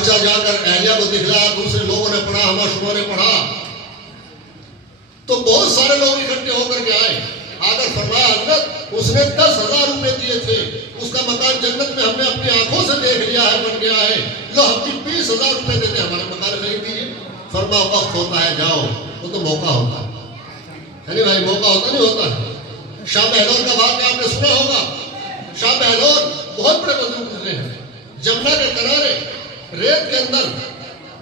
بچہ جا کر اہلیہ کو دکھلایا، دوسرے لوگوں نے پڑھا، ہمارے شموں نے پڑھا، تو بہت سارے لوگ اکٹھے ہو کر کے آئے. آگر فرمایا حضرت اس نے 10,000 روپے دیے تھے، اس کا مکان جنت میں ہم نے اپنی آنکھوں سے دیکھ لیا ہے، بن گیا ہے، لو ہم بھی 20,000 روپے دیتے ہمارے مکان خرید دیجیے. فرمایا وقت ہوتا ہے جاؤ، وہ تو موقع ہوتا ہے. یعنی بھائی موقع ہوتا نہیں ہوتا ہے. شاہ بہلول کا واقعہ آپ نے سنا ہوگا. شاہ بہلول بہت بڑے بزرگ گزرے ہیں. جمنا کے کنارے ریت کے اندر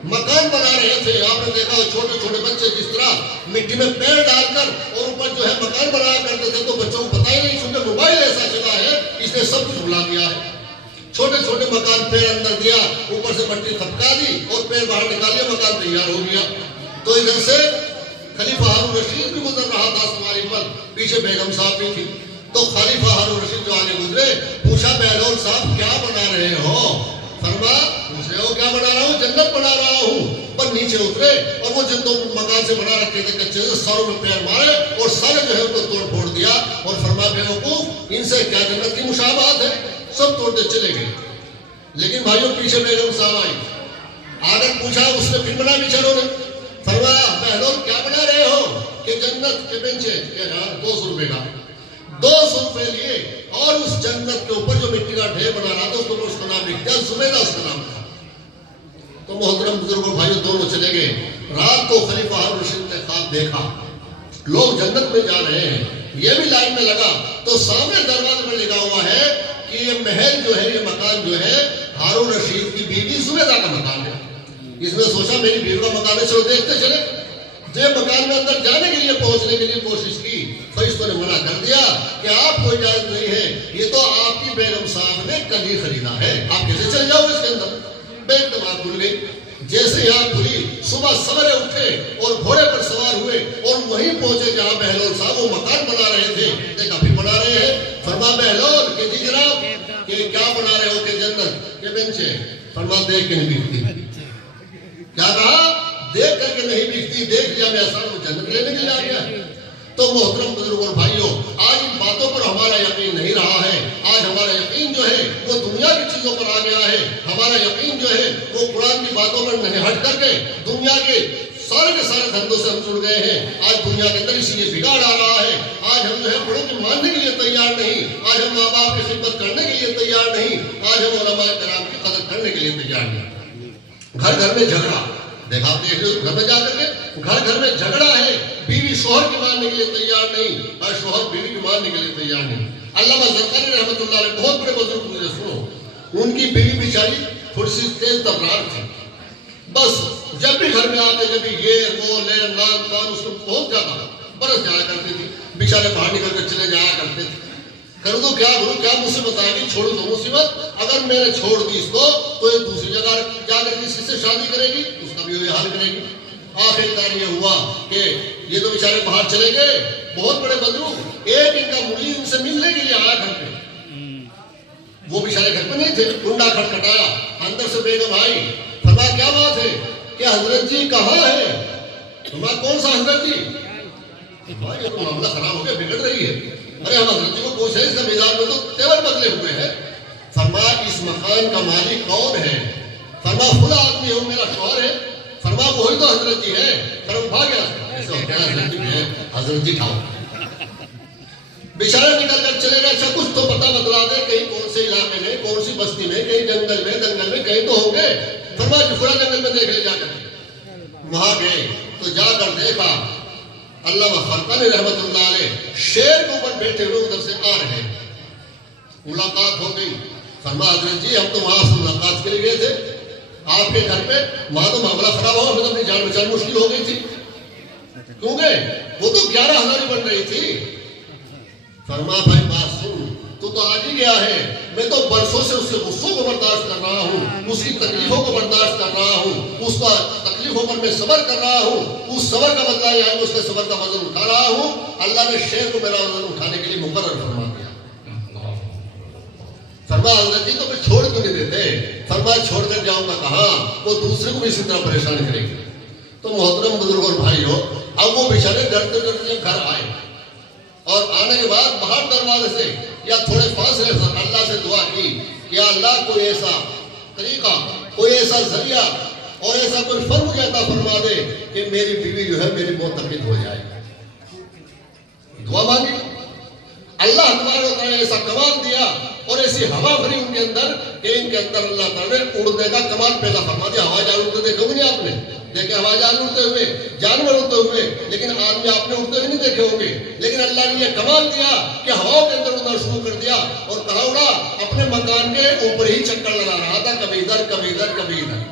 مکان بنا رہے تھے. آپ نے دیکھا چھوٹے چھوٹے بچے جس طرح مٹی میں پیر ڈال کر اور اوپر جو ہے مکان بنایا کرتے تھے، تو بچوں کو پتہ ہی نہیں، چونکہ موبائل ایسا چلا ہے اس نے سب کچھ بلا دیا ہے. چھوٹے چھوٹے مکان پیر اندر دیا، اوپر سے مٹی تھپکا دی اور پیر باہر نکالیا، مکان تیار ہو گیا. تو ادھر سے خلیفہ ہارون رشید بھی گزر رہا تھا سواری پر، پیچھے بیگم صاحب بھی تھی. تو خلیفہ ہارون رشید جو آگے گزرے، پوچھا بہلول صاحب کیا بنا رہے ہو؟ فرمایا پوچھ رہے ہو کیا بنا رہا ہوں؟ جنت بنا رہا ہوں. پر نیچے اترے اور وہ جن دو مکان سے بنا رکھے تھے کچے سے، سروں میں پیر مارے اور سارے جو ہے ان کو توڑ پھوڑ دیا اور فرمایا بیوقوف ان سے کیا جنت کی مشابہت ہے؟ سب توڑتے چلے گئے. لیکن بھائیوں پیچھے بیگم صاحب آئی، آگر پوچھا اس نے پھر بنا بھی چلو نے. فرمایا بہلول کیا بنا رہے ہو؟ کہ جنت کے بینچے 200 روپے کا. 200 روپے لیے اور اس جنت کے اوپر جو مٹی کا ڈھیر بنا رہا تھا اس کو اس کا نام لکھ دیا، زبیدہ اس کا نام تھا. تو محترم بزرگوں بھائیوں دونوں چلے گئے. رات کو خلیفہ ہارون رشید نے خواب دیکھا لوگ جنت میں جا رہے ہیں، یہ بھی لائن میں لگا. تو سامنے دروازے میں لکھا ہوا ہے کہ یہ محل جو ہے، یہ مکان جو ہے ہارون رشید کی بیوی زبیدہ کا مکان ہے. اس نے سوچا میری بیوی کا مکان ہے، چلو دیکھتے چلے. جب مکان میں اندر جانے کے لیے پہنچنے کے لیے کوشش کی، فرشتوں نے منع کر دیا کہ آپ کو اجازت نہیں ہے، یہ تو آپ کی بیگم صاحب نے کل ہی خریدا ہے، آپ کیسے چل جاؤ اس کے اندر؟ بیگ دماغ کھل گئی. جیسے یہاں کھلی، صبح سویرے اٹھے اور گھوڑے پر سوار ہوئے اور وہیں پہنچے جہاں بہلول صاحب وہ مکان بنا رہے تھے. دیکھا بھی بنا رہے ہیں. فرما بہلول کہ جی جناب کہ کیا بنا رہے ہو؟ کہ جنت کے بینچے. فرما دیکھ کے نہیں بکتی. کیا کہا؟ دیکھ کر کے نہیں بکتی، دیکھ لیا میں آسان وہ جنت لینے کے لیے آ گیا. تو محترم بزرگوں اور بھائیوں آج ان باتوں پر ہمارا یقین نہیں رہا ہے. آج ہمارا یقین جو ہے وہ دنیا کی چیزوں پر آ گیا ہے. ہمارا یقین جو ہے وہ قرآن کی باتوں پر نہیں ہٹ کر کے دنیا کے سارے دھندوں سے ہم جڑ گئے ہیں. آج دنیا کے اندر اسی لیے بگاڑ آ رہا ہے. آج ہم جو ہے بڑوں کی ماننے کے لیے تیار نہیں. آج ہم ماں باپ کی خدمت کرنے کے لیے تیار نہیں. آج ہم علماء کرام کی قدر کرنے کے لیے تیار نہیں. گھر گھر میں جھگڑا دیکھا آپ دیکھ لو، گھر میں جا کر کے گھر میں جھگڑا ہے. بیوی شوہر کی ماننے کے لیے تیار نہیں اور شوہر بیوی کی ماننے کے لیے تیار نہیں. علامہ زرقانی رحمۃ اللہ علیہ بہت بڑے بزرگ مجھے سنو، ان کی بیوی بیچاری تھوڑی سی تیز تبرار تھی. بس جب بھی گھر میں آتے جب بھی یہ وہ لین لان کان اس کو بہت زیادہ برس جایا کرتی تھی. بیچارے باہر نکل کر چلے جایا کرتے تھے. کروں تو کیا کروں، کیا مصیبت آئے گی؟ چھوڑوں تو مصیبت. اگر میں نے چھوڑ دی اس کو تو یہ دوسری جگہ جا کر کسی سے شادی کرے گی، اس کا بھی وہی حال کرے گی. آخر کار یہ ہوا کہ یہ تو بیچارے باہر چلے گئے. بہت بڑے بدروگ ایک ان کا مریض ان سے ملنے کے لیے آیا گھر پہ. وہ بیچارے گھر پہ نہیں تھے. کنڈا کھٹکھٹایا، اندر سے بیگم آئی. فرمایا کیا بات ہے؟ کہ حضرت جی کہاں ہے؟ فرمایا کون سا حضرت جی؟ فرمایا یہ تو معاملہ خراب ہو گیا، بگڑ رہی ہے. ارے ہم حضرت جی کو پوچھ رہے ہیں، اس کا مزاج میں تو تیور بدلے ہوئے ہیں. فرمایا اس مکان کا مالک کون ہے؟ فرمایا فلاں آدمی ہو، میرا شوہر ہے. فرمایا وہی تو حضرت جی ہے. فرمایا بھاگ گیا. ایسا ہوتا ہے حضرت جی ہے، حضرت جی ٹھاؤ. بیچارے نکل کر چلے گئے. اچھا کچھ تو پتہ بتلا دے، کہیں کون سے علاقے میں، کون سی بستی میں، کہیں جنگل میں دنگل میں کہیں تو ہوں گے. فرمایا جی فلاں جنگل میں دیکھ لے جا کر. وہاں گئے تو جا کر دیکھا علامہ خرقانی رحمۃ اللہ علیہ شیر کے اوپر بیٹھے ہوئے ادھر سے آ رہے. ملاقات ہو گئی. فرمایا حضرت جی ہم تو وہاں سے ملاقات کے لیے گئے تھے آپ کے گھر پہ. وہاں تو معاملہ خراب ہوا، ہمیں تو اپنی جان بچانا مشکل ہو گئی تھی کیونکہ وہ تو 11,000 بن رہی تھی. فرمایا بھائی بات سن، تو آج ہی گیا ہے. میں تو برسوں سے اس کے غصوں کو برداشت کر رہا ہوں، اس کی تکلیفوں کو برداشت کر رہا ہوں، اس کا تکلیفوں پر میں صبر کر رہا ہوں. اس صبر کا بدلہ یہ ہے کہ اس کے صبر کا وزن اٹھا رہا ہوں. اللہ نے شیر کو میرا وزن اٹھانے کے لیے مقرر فرما دیا. فرمایا حضرت جی تو میں چھوڑ کیوں نہیں دیتے؟ فرمایا چھوڑ کر جاؤں گا کہاں، وہ دوسرے کو بھی اسی طرح پریشان کرے گی. تو محترم بزرگ اور بھائیو اب وہ بیچارے ڈرتے ڈرتے گھر آئے اور آنے کے بعد باہر دروازے سے یا تھوڑے فاصلے سے اللہ سے دعا کی کہ اللہ کوئی ایسا طریقہ کوئی ایسا ذریعہ اور ایسا کوئی فن مجھے عطا فرما دے کہ میری بیوی جو ہے میری معتقد ہو جائے. دعا مانگی, اللہ تبارک و تعالیٰ نے ایسا کمال دیا اور ایسی ہوا بھری ان کے اندر کہ ان کے اندر اللہ تعالیٰ نے اڑنے کا کمال پیدا فرما دیا. ہوا جہاز اڑتے دیکھے ہوئے نہیں آپ نے, دیکھے ہوا جہاز اڑتے ہوئے, جانور اڑتے ہوئے, لیکن آدمی آپ نے اڑتے ہوئے نہیں دیکھے ہوں گے. لیکن اللہ نے یہ کمال دیا کہ ہواؤں کے اندر اڑنا شروع کر دیا اور کہاں اڑا, اپنے مکان کے اوپر ہی چکر لگا رہا تھا, کبھی ادھر کبھی ادھر کبھی ادھر.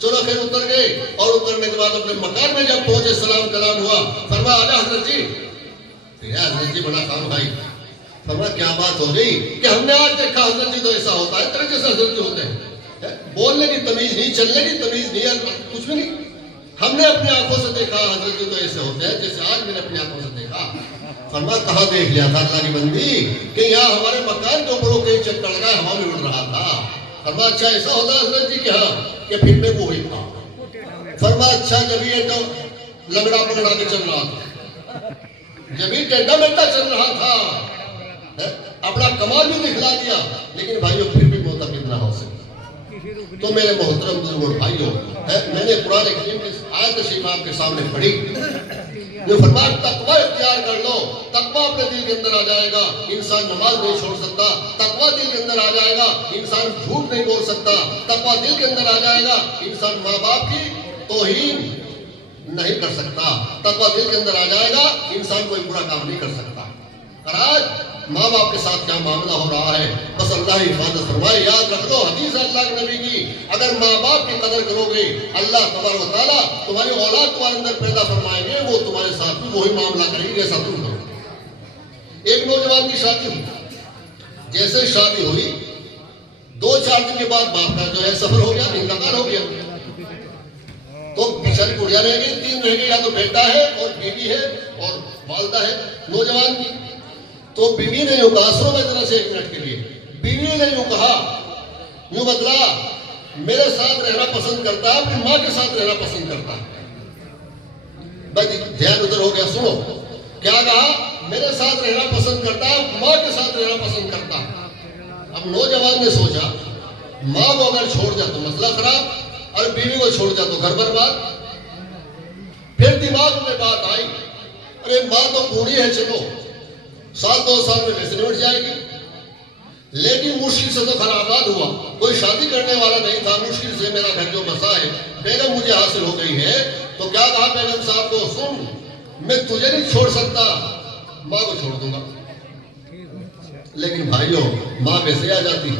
چلو خیر اتر گئے اور اترنے کے بعد اپنے مکان میں جب پہنچے سلام کلام ہوا, فرمایا آجا حضرت جی. حضرت جی بڑا کام بھائی. فرمایا کیا بات ہو گئی کہ ہم نے آج دیکھا حضرت جی تو ایسا ہوتا ہے, طرح جیسے حضرت جی ہوتے ہیں, بولنے کی تمیز نہیں, چلنے کی تمیز نہیں, کچھ بھی نہیں. ہم نے اپنی آنکھوں سے دیکھا حضرت جی تو ایسے ہوتے ہیں جیسے آج میں نے اپنی آنکھوں سے دیکھا. فرمایا کہاں دیکھ لیا تھا اللہ کی بندی کہ یہاں ہمارے مکان کے اوپر وہ کہیں چکر لگا ہوا میں اڑ رہا تھا. فرمایا اچھا ایسا ہوتا ہے حضرت جی کہ ہاں, کہ پھر میں وہی تھا. فرمایا اچھا جب یہ تو لگڑا پکڑا کے چل رہا تھا, جب یہ ٹیڈا بیٹا چل رہا تھا, اپنا کمال بھی دکھلا دیا, لیکن بھائیو پھر بھی معتقد نہ ہو سکے. تو میرے محترم بزرگوں بھائیو, میں نے قرآن کریم کی آیت شریف آپ کے سامنے پڑھی جو فرمایا تقوی اختیار کر لو, تقوی اپنے دل کے اندر آ جائے گا, انسان نماز نہیں چھوڑ سکتا. تقوی دل کے اندر آ جائے گا, انسان جھوٹ نہیں بول سکتا. تقوی دل کے اندر آ جائے گا, انسان ماں باپ کی توہین نہیں کر سکتا. تقوی دل کے اندر آ جائے گا, انسان کوئی برا کام نہیں کر سکتا. اور آج ماں باپ کے ساتھ کیا معاملہ ہو رہا ہے, بس اللہ حفاظت فرمائے. یاد رکھ لو حدیث اللہ کے نبی کی, اگر ماں باپ کی قدر کرو گے اللہ تبارک و تعالیٰ تمہاری اولاد تمہارے اندر پیدا فرمائیں گے, وہ تمہارے ساتھ بھی وہی معاملہ کریں گے جیسا تم کرو. ایک نوجوان کی شادی ہوئی, جیسے شادی ہوئی 2-4 دن کے بعد باپ کا جو ہے سفر ہو گیا, انتقال ہو گیا. تو بیچاری گڑیا رہ گئی, 3 رہ گئی, یا تو بیٹا ہے اور بیوی ہے اور والدہ ہے نوجوان کی. تو بیوی نے یوں کہا, سنو میں ذرا سے 1 منٹ کے لیے, بیوی نے یوں کہا, یوں بتلا میرے ساتھ رہنا پسند کرتا ہے, اپنی ماں کے ساتھ رہنا پسند کرتا ہے. بھائی دھیان ادھر ہو گیا, سنو کیا کہا, میرے ساتھ رہنا پسند کرتا ہے, ماں کے ساتھ رہنا پسند کرتا ہے. اب نوجوان نے سوچا ماں کو اگر چھوڑ جائے تو مسئلہ خراب, اور بیوی کو چھوڑ جائے تو گھر برباد. پھر دماغ میں بات آئی, ارے ماں تو بوڑھی ہے, چلو 1-2 سال میں ویسے نمٹ جائے گی, لیکن مشکل سے تو گھر آباد ہوا, کوئی شادی کرنے والا نہیں تھا, مشکل سے میرا گھر جو بسا ہے, بیگم مجھے حاصل ہو گئی ہے. تو کیا کہا بیگم صاحب کو, سن میں تجھے نہیں چھوڑ سکتا, ماں کو چھوڑ دوں گا. لیکن بھائیو ماں ویسے آ جاتی.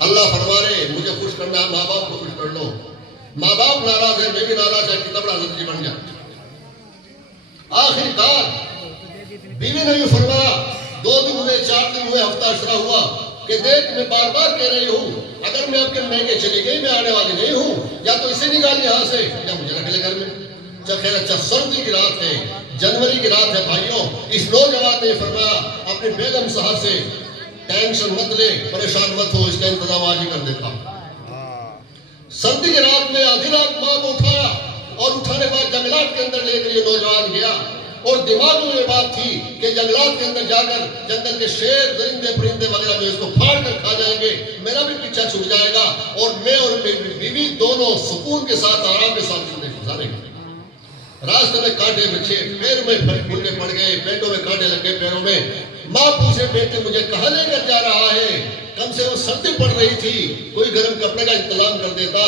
اللہ فرما رہے مجھے خوش کرنا ہے, ماں باپ کو خوش کر لو. ماں باپ ناراض ہے, میں بھی ناراض ہے, کتنا بڑا زندگی بن گیا. آخر کار بیوی نے یہ فرمایا, 2 دن ہوئے, 4 دن ہوئے, ہفتہ اشرا ہوا کہ دیکھ میں بار بار کہہ رہی ہوں اگر میں آپ کے میکے چلی گئی میں آنے والی نہیں ہوں, یا تو اسے نکال یہاں سے یا مجھے رکھ لے گھر میں. چل خیر اچھا, سردی کی رات ہے, جنوری کی رات ہے. بھائیوں اس نوجوان نے فرمایا اپنے بیگم صاحب سے ٹینشن مت لے, پریشان مت ہو, اس کا انتظام آج ہی کر دیتا. سردی کی رات میں آدھی رات ماں کو اٹھایا, اور اٹھانے کے بعد جنگلات کے اندر لے کر یہ نوجوان گیا. اور دماغ میں یہ بات تھی کہ جنگلات کے اندر جا کر جنگل کے شیر, درندے, پرندے وغیرہ جو اس کو پھاڑ کر کھا جائیں گے, میرا بھی پیچھا چھوٹ جائے گا, اور میں اور میری بیوی دونوں سکون کے ساتھ, آرام کے ساتھ زندگی گزاریں گے. راستے میں کانٹے بچے, پیر میں پھلکے پڑ گئے, پیٹوں میں کانٹے لگ گئے پیروں میں. ماں پوچھے بیٹے مجھے کہاں لے کر جا رہا ہے, کم سے کم سردی پڑ رہی تھی, کوئی گرم کپڑے کا انتظام کر دیتا,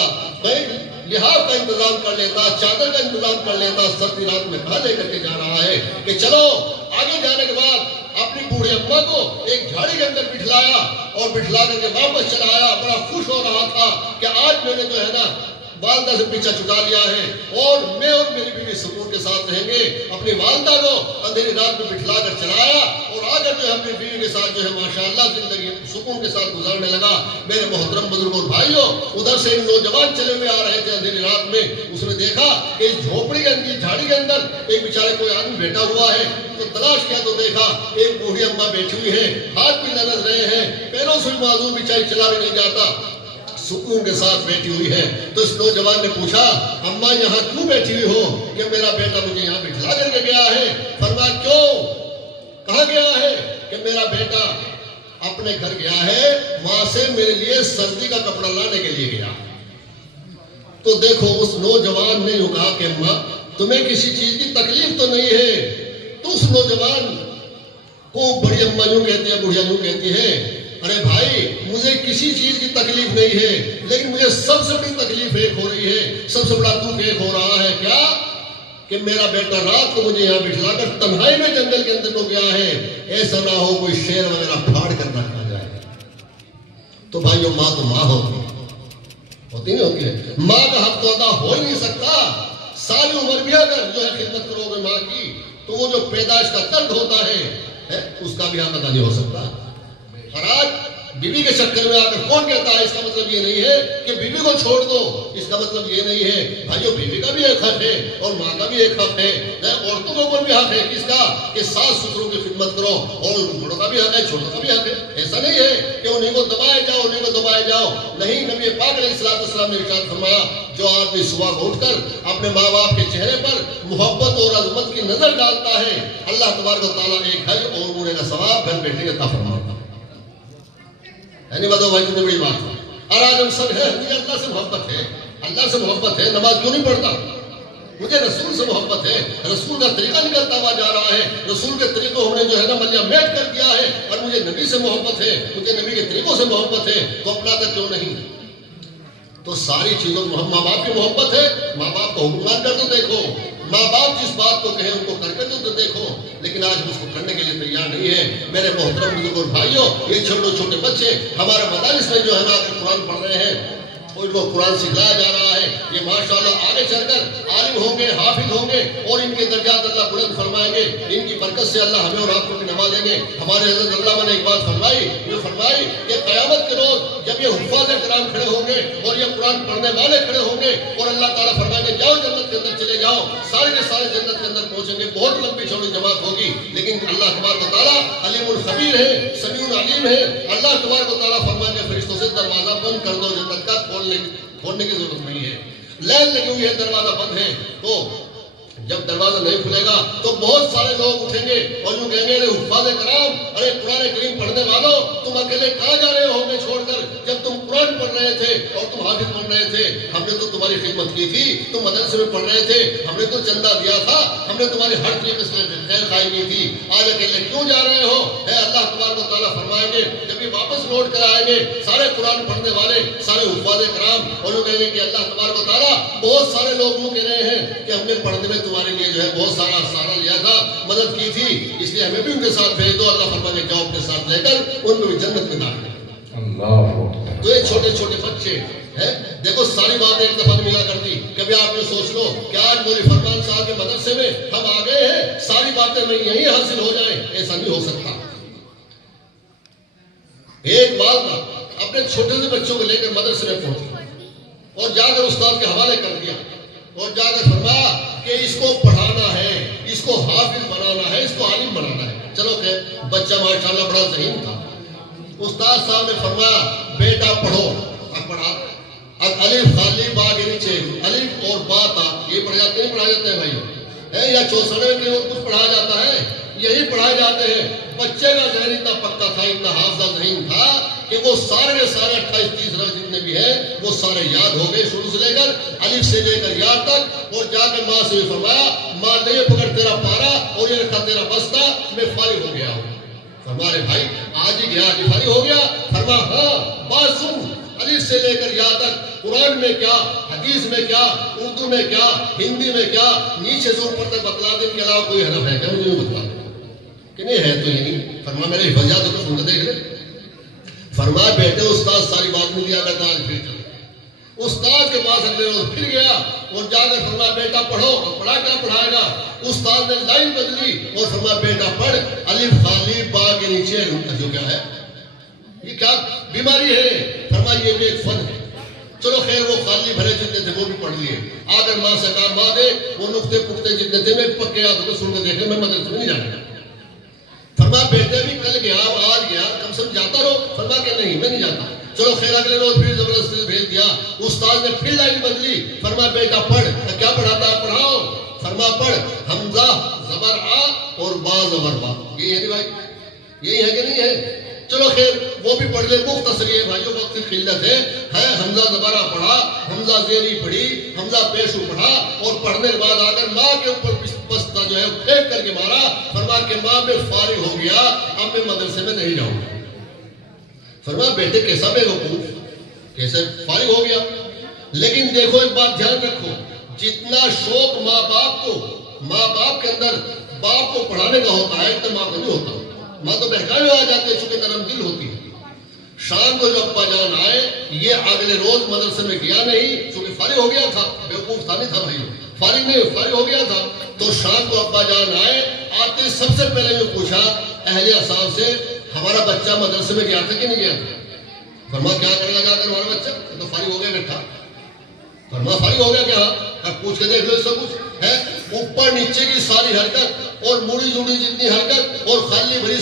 لحاف کا انتظام کر لیتا, چادر کا انتظام کر لیتا. سردی رات میں کہاں لے کر کے جا رہا ہے کہ چلو. آگے جانے کے بعد اپنی بوڑھی اماں کو ایک جھاڑی کے اندر بٹھلایا, اور بٹھلا کر کے واپس چلا آیا. بڑا خوش ہو رہا تھا کہ آج میں نے جو ہے نا والدہ سے پیچھا چھٹا لیا ہے, اور میں اور میری بیوی سکون کے ساتھ رہیں گے. اپنی والدہ کو اندھیری رات میں بٹھلا کر چلایا, اور آ کر جو ہے اپنی بیوی کے ساتھ جو ہے ماشاءاللہ زندگی سکون کے ساتھ گزارنے لگا. میرے محترم بزرگوں بھائیوں, ادھر سے ایک نوجوان چلے ہوئے آ رہے تھے اندھیری رات میں. اس نے دیکھا کہ اس جھوپڑی کے اندر, جھاڑی کے اندر ایک بیچارے کوئی آدمی بیٹھا ہوا ہے. تو تلاش کیا تو دیکھا ایک بوڑھی اماں بیٹھی ہوئی ہے, ہاتھ بھی لگز رہے ہیں, پیروں سے معذور, بیچاری چلا بھی نہیں جاتا, سکون کے ساتھ بیٹھی ہوئی ہے. تو اس نوجوان نے پوچھا اماں یہاں کیوں بیٹھی ہوئی ہو؟ کہ میرا بیٹا مجھے یہاں بٹھلا کر کے گیا ہے. فرمایا کیوں, کہاں گیا ہے؟ کہ میرا بیٹا اپنے گھر گیا ہے, وہاں سے میرے لیے سردی کا کپڑا لانے کے لیے گیا. تو دیکھو اس نوجوان نے یوں کہا کہ ماں تمہیں کسی چیز کی تکلیف تو نہیں ہے. تو اس نوجوان کو بڑی اماں یوں کہتی ہے, بڑھیا یوں کہتی ہے, ارے بھائی مجھے کسی چیز کی تکلیف نہیں ہے, لیکن مجھے سب سے بڑی تکلیف ایک ہو رہی ہے, سب سے بڑا دکھ ایک ہو رہا ہے. کیا؟ کہ میرا بیٹا رات کو مجھے یہاں بٹھلا کر تنہائی میں جنگل کے اندر کو گیا ہے, ایسا نہ ہو کوئی شیر وغیرہ پھاڑ کر نہ کھا جائے. تو بھائیو ماں تو ماں ہوتی نہیں ہوتی ہے, ماں کا حق تو ادا ہو ہی نہیں سکتا. ساری عمر بھی اگر جو ہے خدمت کرو گے ماں کی تو وہ جو پیدائش کا درد ہوتا ہے اس کا بھی حق ادا نہیں ہو سکتا. اور آج بیوی کے چکر میں آ کر کون کہتا ہے اس کا مطلب یہ نہیں ہے کہ بیوی کو چھوڑ دو, اس کا مطلب یہ نہیں ہے. بھائیو بیوی کا بھی ایک حق ہے اور ماں کا بھی ایک حق ہے. عورتوں کے اوپر بھی حق ہے کس کا کہ ساس سسروں کی خدمت کرو, اور بڑوں کا بھی حق ہے, چھوٹوں کا بھی حق ہے. ایسا نہیں ہے کہ انہیں کو دبائے جاؤ, انہیں کو دبائے جاؤ. نہیں, نبی پاک علیہ السلام نے ارشاد فرمایا جو آدمی صبح کو اٹھ کر اپنے ماں باپ کے چہرے پر محبت اور عظمت کی نظر ڈالتا ہے, اللہ تبارک و تعالیٰ ایک حج اور عمرے کا ثواب بہن بیٹے عطا فرماتا ہے. یعنی بتاؤ بھائی کتنی بڑی بات ہے. اور آج ہم سب ہے, مجھے اللہ سے محبت ہے, اللہ سے محبت ہے, نماز کیوں نہیں پڑھتا؟ مجھے رسول سے محبت ہے, رسول کا طریقہ نکلتا ہوا جا رہا ہے, رسول کے طریقوں ہم نے جو ہے نا ملیا میٹ کر دیا ہے, اور مجھے نبی سے محبت ہے, مجھے نبی کے طریقوں سے محبت ہے, تو اپنا تک کیوں نہیں؟ تو ساری چیزوں کو ماں باپ کی محبت ہے, ماں باپ کو حکمران کر تو دیکھو, ماں باپ جس بات کو کہیں ان کو کر کے تو دیکھو, لیکن آج ہم اس کو کرنے کے لیے تیار نہیں ہے. میرے محترم بزرگوں بھائیوں, یہ چھوٹے بچے ہمارے مدارس میں جو ہے نا قرآن پڑھ رہے ہیں, ان کو قرآن سکھلایا جا رہا ہے, یہ ماشاءاللہ آگے چل کر عالم ہوں گے, حافظ ہوں گے, اور ان کے درجات اللہ بلند فرمائیں گے. ان کی برکت سے اللہ ہمیں اور آپ کو بھی نوازیں گے. ہمارے حضرت علامہ نے ایک بات فرمائی کہ قیامت کے روز جب یہ حفاظ کرام کھڑے ہوں گے اور یہ قرآن پڑھنے والے کھڑے ہوں گے, اور اللہ تعالیٰ فرمائیں گے جاؤ جنت کے اندر چلے جاؤ, سارے کے سارے جنت کے اندر پہنچیں گے. بہت لمبی چوڑی جماعت ہوگی, لیکن اللہ تبارک و تعالیٰ علیم الخبیر ہے, سمیع العلیم ہے. اللہ تبارک و تعالیٰ فرمائیں گے فرشتوں سے دروازہ بند کر دو جنت کا, کھولنے کی ضرورت نہیں ہے. لائن لگی ہوئی ہے, دروازہ بند ہے. تو جب دروازہ نہیں کھلے گا تو بہت سارے لوگ اٹھیں گے اور یوں کہیں گے ارے حفاظ کرام, ارے قرآن کریم پڑھنے والوں, تم اکیلے کہاں جا رہے ہو ہمیں چھوڑ کر؟ جب تم قرآن پڑھ رہے تھے اور تم حافظ پڑھ رہے تھے, ہم نے تو تمہاری خدمت کی تھی, تم مدرسے میں پڑھ رہے تھے, ہم نے تو چندہ دیا تھا, ہم نے تمہاری ہر طریقے سے خیر خواہی کی تھی, آج اکیلے کیوں جا رہے ہو؟ ہے اللہ تبارک و تعالیٰ فرمائیں گے جب یہ واپس لوٹ کر آئیں گے سارے قرآن پڑھنے والے, سارے حفاظ کرام, اور وہ کہیں گے کہ اللہ تبارک و تعالیٰ بہت سارے لوگ یوں کہہ رہے ہیں کہ ہم نے پڑھنے میں تمہارے لیے جو ہے بہت سارا سہارا لیا تھا, مدد کی تھی, اس لیے ہمیں بھی ان کے ساتھ بھیج دو. اللہ فرمائے گے جاؤ اپنے ساتھ لے کر ان کو بھی جنت میں داخل. تو یہ چھوٹے بچے ہیں, دیکھو ساری باتیں ایک دفعہ ملا کر دی. کبھی آپ نے سوچ لو کہ آج مولوی فرمان صاحب کے مدرسے میں ہم آ گئے ہیں, ساری باتیں میں یہیں حاصل ہو جائیں, ایسا نہیں ہو سکتا. ایک والدہ اپنے چھوٹے سے بچوں کو لے کر مدرسے میں پہنچی اور جا کر استاد کے حوالے کر دیا, اور جا کر فرمایا کہ اس کو پڑھانا ہے, اس کو حافظ بنانا ہے, اس کو عالم بنانا ہے. چلو خیر, بچہ ماشاءاللہ بڑا ذہین تھا. استاد صاحب نے فرمایا بیٹا پڑھو. اب پڑھا, اب الف خالی با کے نیچے الف اور با تا, یہ پڑھا جاتے ہیں, پڑھا جاتے ہیں بھائی, یا 64 میں اور کچھ پڑھایا جاتا ہے, یہی پڑھائے جاتے ہیں. بچے کا ذہن اتنا پکا تھا, اتنا حافظہ ذہین تھا کہ وہ سارے کے سارے 28-30 رقم جتنے بھی ہیں وہ سارے یاد ہو گئے, شروع سے لے کر الف سے لے کر یا تک. اور جا کے ماں سے بھی فرمایا ماں نے یہ پکڑ تیرا پارا اور یہ رکھا تیرا بستہ, میں فارغ ہو گیا ہوں. فرمارے بھائی آج ہی گیا, آج ہی فارغ ہو گیا. فرما ہاں بات سن, الف سے لے کر یا تک قرآن میں کیا, حدیث میں کیا, اردو میں کیا, ہندی میں کیا, نیچے سے اوپر تک بتلا دے, ان کے علاوہ کوئی حرف ہے کیا مجھے بتلا دے کہ نہیں ہے تو یہ نہیں. فرما میرے حفاظت کو سن کے دیکھ لے. فرما بیٹے استاد ساری بات نہیں دیا کرتا, آج پھر چلے. استاد کے پاس اگلے روز پھر گیا اور جا کر فرما بیٹا پڑھو. پڑھا کیا پڑھائے گا؟ استاد نے لائن بدلی اور فرما بیٹا پڑھ الف خالی با کے نیچے جو کیا ہے, یہ کیا بیماری ہے؟ فرما یہ بھی ایک فن ہے. چلو خیر, وہ خالی بھرے جتنے تھے وہ بھی پڑھ لیے. آ کر ماں سے کہا ماں دے وہ نقطے پختے جتنے تھے میں پکے یاد کو سن کے دیکھے, میں مدرسے میں نہیں جانا. فرما بیٹے بھی کل گیا, آج گیا, کم سے کم جاتا رہو. فرما کہ نہیں میں نہیں جاتا. چلو خیر, اگلے روز پھر زبردستی بھیج دیا. استاد نے پھر لائن بدلی. فرما بیٹا پڑھ. کیا پڑھاتا ہے؟ پڑھاؤ. فرما پڑھ حمزہ زبر آ اور با زبر با. یہی ہے نہیں بھائی, یہی ہے کہ نہیں ہے؟ چلو خیر وہ بھی پڑھ لے. مختصر ہے بھائیوں, وقت کی قلت ہے. حمزہ زبرہ پڑھا، حمزہ زیری پڑھی، حمزہ پیشو پڑھا، اور پڑھنے کے بعد آ کر ماں کے اوپر بستہ جو ہے پھینک کر کے مارا، فرما کہ ماں میں فارغ ہو گیا، اب میں مدرسے میں نہیں جاؤں گا۔ فرما بیٹے کیسا بے وقوف، کیسے فارغ ہو گیا؟ لیکن دیکھو ایک بات دھیان رکھو، جتنا شوق ماں باپ کے اندر باپ کو پڑھانے کا ہوتا ہے اتنا ماں کو نہیں ہوتا۔ ماں تو بہکائے ہوئے آ جاتے ہیں، چونکہ نرم دل ہوتی ہے۔ شام کو جو ابا جان آئے، یہ اگلے روز مدرسے میں گیا نہیں، چونکہ فارغ ہو گیا تھا، بیوقوف تھا نہیں تھا بھائی، فارغ ہو گیا تھا۔ تو شام کو ابا جان آئے، آتے سب سے پہلے جو پوچھا اہلیہ صاحب سے، ہمارا بچہ مدرسے میں گیا تھا کہ نہیں گیا تھا؟ فرما کیا کرے گا جا کر ہمارا بچہ؟ تو فارغ ہو گیا بیٹھا۔ فرما فارغ ہو گیا کیا؟ اب پوچھ کے دیکھ لو سب کچھ ہے، اوپر نیچے کی ساری حرکت اور موڑی جوڑی جتنی حرکت اور خالی بھری